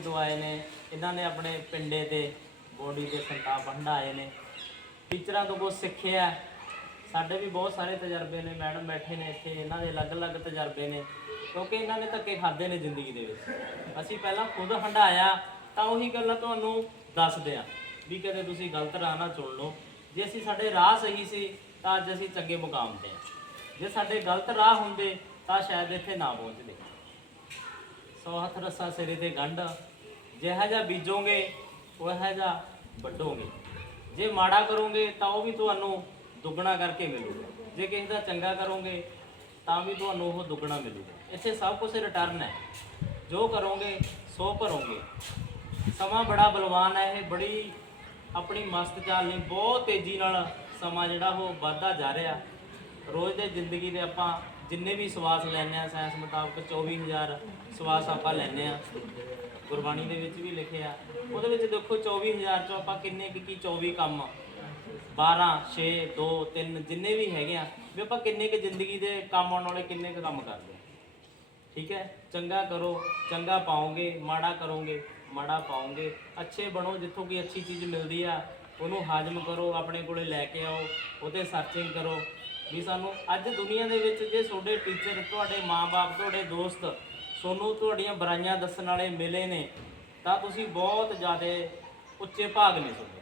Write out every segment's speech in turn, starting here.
ਤੋਂ ਆਏ ਨੇ, ਇਹਨਾਂ ਨੇ ਆਪਣੇ ਪਿੰਡੇ ਤੇ ਬੋਡੀ ਦੇ ਸੰਤਾਪ ਹੰਡਾਏ ਨੇ। ਟੀਚਰਾਂ ਤੋਂ ਕੁਝ ਸਿੱਖਿਆ ਸਾਡੇ ਵੀ ਬਹੁਤ ਸਾਰੇ ਤਜਰਬੇ ਨੇ, ਮੈਡਮ ਬੈਠੇ ਨੇ ਇੱਥੇ, ਇਹਨਾਂ ਦੇ ਅਲੱਗ-ਅਲੱਗ ਤਜਰਬੇ ਨੇ, ਕਿਉਂਕਿ ਇਹਨਾਂ ਨੇ ਧੱਕੇ ਖਾਦੇ ਨੇ ਜ਼ਿੰਦਗੀ ਦੇ ਵਿੱਚ। ਅਸੀਂ ਪਹਿਲਾਂ ਖੁਦ ਹੰਡਾਇਆ ਤਾਂ ਉਹੀ ਗੱਲਾਂ ਤੁਹਾਨੂੰ ਦੱਸਦੇ ਆ ਵੀ ਕਦੇ ਤੁਸੀਂ ਗਲਤ ਰਾਹ ਨਾ ਚੁਣ ਲਓ। ਜੇ ਅਸੀਂ ਸਾਡੇ ਰਾਹ ਸਹੀ ਸੀ, ਤਾਂ ਅੱਜ ਅਸੀਂ ਚੰਗੇ ਮੁਕਾਮ ਤੇ ਆ ਜੇ ਸਾਡੇ ਗਲਤ ਰਾਹ ਹੁੰਦੇ, ਤਾਂ ਸ਼ਾਇਦ ਇੱਥੇ ਨਾ ਪਹੁੰਚਦੇ। ਸੋ ਹੱਥ ਰੱਸਾ ਸਿਰੇ ਤੇ ਗੰਢ। ਜਿਹਾ ਜਿਹਾ ਬੀਜੋਗੇ, ਉਹ ਜਿਹਾ ਵੱਢੋਗੇ। ਜੇ ਮਾੜਾ ਕਰੋਗੇ, ਤਾਂ ਉਹ ਵੀ ਤੁਹਾਨੂੰ ਦੁੱਗਣਾ ਕਰਕੇ ਮਿਲੂਗਾ। ਜੇ ਕਿਸੇ ਦਾ ਚੰਗਾ ਕਰੋਗੇ, ਤਾਂ ਵੀ ਤੁਹਾਨੂੰ ਉਹ ਦੁੱਗਣਾ ਮਿਲੂਗਾ। ਇੱਥੇ ਸਭ ਕੁਝ ਰਿਟਰਨ ਹੈ। ਜੋ ਕਰੋਗੇ, ਸੋ ਭਰੋਗੇ। ਸਮਾਂ ਬੜਾ ਬਲਵਾਨ ਹੈ। ਇਹ ਬੜੀ ਆਪਣੀ ਮਸਤ ਚਾਲ ਨੇ। ਬਹੁਤ ਤੇਜ਼ੀ ਨਾਲ ਸਮਾਂ ਜਿਹੜਾ ਉਹ ਵੱਧਦਾ ਜਾ ਰਿਹਾ। ਰੋਜ਼ ਦੇ ਜ਼ਿੰਦਗੀ ਦੇ ਆਪਾਂ ਜਿੰਨੇ ਵੀ ਸਵਾਸ ਲੈਂਦੇ ਆ, ਸਾਇੰਸ ਮੁਤਾਬਕ 24000 ਸਵਾਸ ਆਪਾਂ ਲੈਂਦੇ ਆ। ਗੁਰਬਾਣੀ ਦੇ ਵਿੱਚ ਵੀ ਲਿਖਿਆ ਉਹਦੇ ਵਿੱਚ ਦੇਖੋ 24000 ਚੋਂ ਆਪਾਂ ਕਿੰਨੇ ਕੁ ਕੀ 24 ਕੰਮ 12 6 2 3 ਜਿੰਨੇ ਵੀ ਹੈਗੇ ਆ, ਵੀ ਆਪਾਂ ਕਿੰਨੇ ਕੁ ਜ਼ਿੰਦਗੀ ਦੇ ਕੰਮ ਆਉਣ ਵਾਲੇ, ਕਿੰਨੇ ਕੁ ਕੰਮ ਕਰਦੇ ਠੀਕ ਹੈ? ਚੰਗਾ ਕਰੋ, ਚੰਗਾ ਪਾਓਗੇ, ਮਾੜਾ ਕਰੋਗੇ, ਮਾੜਾ ਪਾਓਗੇ। ਅੱਛੇ ਬਣੋ, ਜਿੱਥੋਂ ਕੋਈ ਅੱਛੀ ਚੀਜ਼ ਮਿਲਦੀ ਆ, ਉਹਨੂੰ ਹਾਜ਼ਮ ਕਰੋ, ਆਪਣੇ ਕੋਲੇ ਲੈ ਕੇ ਆਓ ਉਹਤੇ ਸਰਚਿੰਗ ਕਰੋ। ਵੀ ਸਾਨੂੰ ਅੱਜ ਦੁਨੀਆ ਦੇ ਵਿੱਚ ਜੇ ਤੁਹਾਡੇ ਟੀਚਰ ਤੁਹਾਡੇ ਮਾਪੇ ਤੁਹਾਡੇ ਦੋਸਤ ਤੁਹਾਨੂੰ ਤੁਹਾਡੀਆਂ ਬੁਰਾਈਆਂ ਦੱਸਣ ਵਾਲੇ ਮਿਲੇ ਨੇ, ਤਾਂ ਤੁਸੀਂ ਬਹੁਤ ਜ਼ਿਆਦਾ ਉੱਚੇ ਭਾਗ ਨੇ ਤੁਹਾਡੇ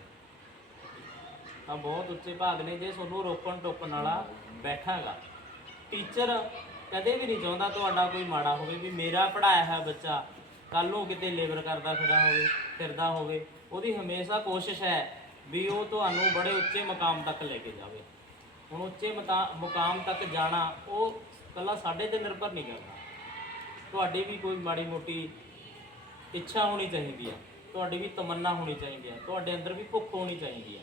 ਤਾਂ ਬਹੁਤ ਉੱਚੇ ਭਾਗ ਨੇ ਜੇ ਤੁਹਾਨੂੰ ਰੋਕਣ ਟੋਕਣ ਵਾਲਾ ਬੈਠਾਗਾ। ਟੀਚਰ ਕਦੇ ਵੀ ਨਹੀਂ ਚਾਹੁੰਦਾ ਤੁਹਾਡਾ ਕੋਈ ਮਾੜਾ ਹੋਵੇ ਵੀ ਮੇਰਾ ਪੜਾਇਆ ਹੈ ਬੱਚਾ ਕੱਲ ਨੂੰ ਕਿਤੇ ਲੇਬਰ ਕਰਦਾ ਫਿਰਦਾ ਹੋਵੇ ਫਿਰਦਾ ਹੋਵੇ, ਉਹਦੀ ਹਮੇਸ਼ਾ ਕੋਸ਼ਿਸ਼ ਹੈ ਵੀ ਉਹ ਤੁਹਾਨੂੰ ਬੜੇ ਉੱਚੇ ਮਕਾਮ ਤੱਕ ਲੈ ਕੇ ਜਾਵੇ। ਹੁਣ ਉੱਚੇ ਮਤਾ- ਮੁਕਾਮ ਤੱਕ ਜਾਣਾ, ਉਹ ਕੱਲਾ ਸਾਡੇ ਤੇ ਨਿਰਭਰ ਨਹੀਂ ਕਰਦਾ। ਤੁਹਾਡੀ ਵੀ ਕੋਈ ਮਾੜੀ ਮੋਟੀ ਇੱਛਾ ਹੋਣੀ ਚਾਹੀਦੀ ਆ, ਤੁਹਾਡੀ ਵੀ ਤਮੰਨਾ ਹੋਣੀ ਚਾਹੀਦੀ ਆ, ਤੁਹਾਡੇ ਅੰਦਰ ਵੀ ਭੁੱਖ ਹੋਣੀ ਚਾਹੀਦੀ ਆ।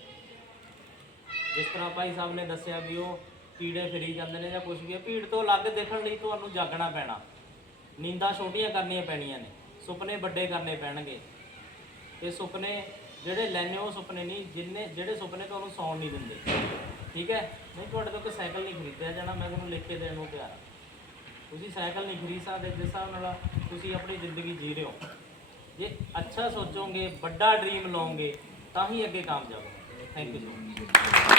ਜਿਸ ਤਰ੍ਹਾਂ ਭਾਈ ਸਾਹਿਬ ਨੇ ਦੱਸਿਆ ਵੀ ਉਹ ਕੀੜੇ ਫਿਰੀ ਜਾਂਦੇ ਨੇ ਜਾਂ ਕੁਝ ਵੀ ਹੈ ਭੀੜ ਤੋਂ ਅਲੱਗ ਦੇਖਣ ਲਈ ਤੁਹਾਨੂੰ ਜਾਗਣਾ ਪੈਣਾ। ਨੀਂਦਾਂ ਛੋਟੀਆਂ ਕਰਨੀਆਂ ਪੈਣੀਆਂ ਨੇ, ਸੁਪਨੇ ਵੱਡੇ ਕਰਨੇ ਪੈਣਗੇ। ਇਹ ਸੁਪਨੇ ਜਿਹੜੇ ਲੈਣੇ ਉਹ ਸੁਪਨੇ ਨਹੀਂ, ਜਿੰਨੇ, ਜਿਹੜੇ ਸੁਪਨੇ ਤੁਹਾਨੂੰ ਸੌਣ ਨਹੀਂ ਦਿੰਦੇ। ਠੀਕ ਹੈ? ਨਹੀਂ, ਤੁਹਾਡੇ ਤੋਂ ਕੋਈ ਸਾਈਕਲ ਨਹੀਂ ਖਰੀਦਿਆ ਜਾਣਾ, ਮੈਂ ਤੁਹਾਨੂੰ ਲਿਖ ਕੇ ਦੇਣ ਨੂੰ ਤਿਆਰ ਹਾਂ। ਤੁਸੀਂ ਸਾਈਕਲ ਨਹੀਂ ਖਰੀਦ ਸਕਦੇ, ਜਿਸ ਹਿਸਾਬ ਨਾਲ ਤੁਸੀਂ ਆਪਣੀ ਜ਼ਿੰਦਗੀ ਜੀ ਰਹੇ ਹੋ। ਜੇ ਅੱਛਾ ਸੋਚੋਗੇ, ਵੱਡਾ ਡ੍ਰੀਮ ਲਓਗੇ, ਤਾਂ ਹੀ ਅੱਗੇ ਕਾਮਯਾਬ ਹੋਗੇ ਥੈਂਕ ਯੂ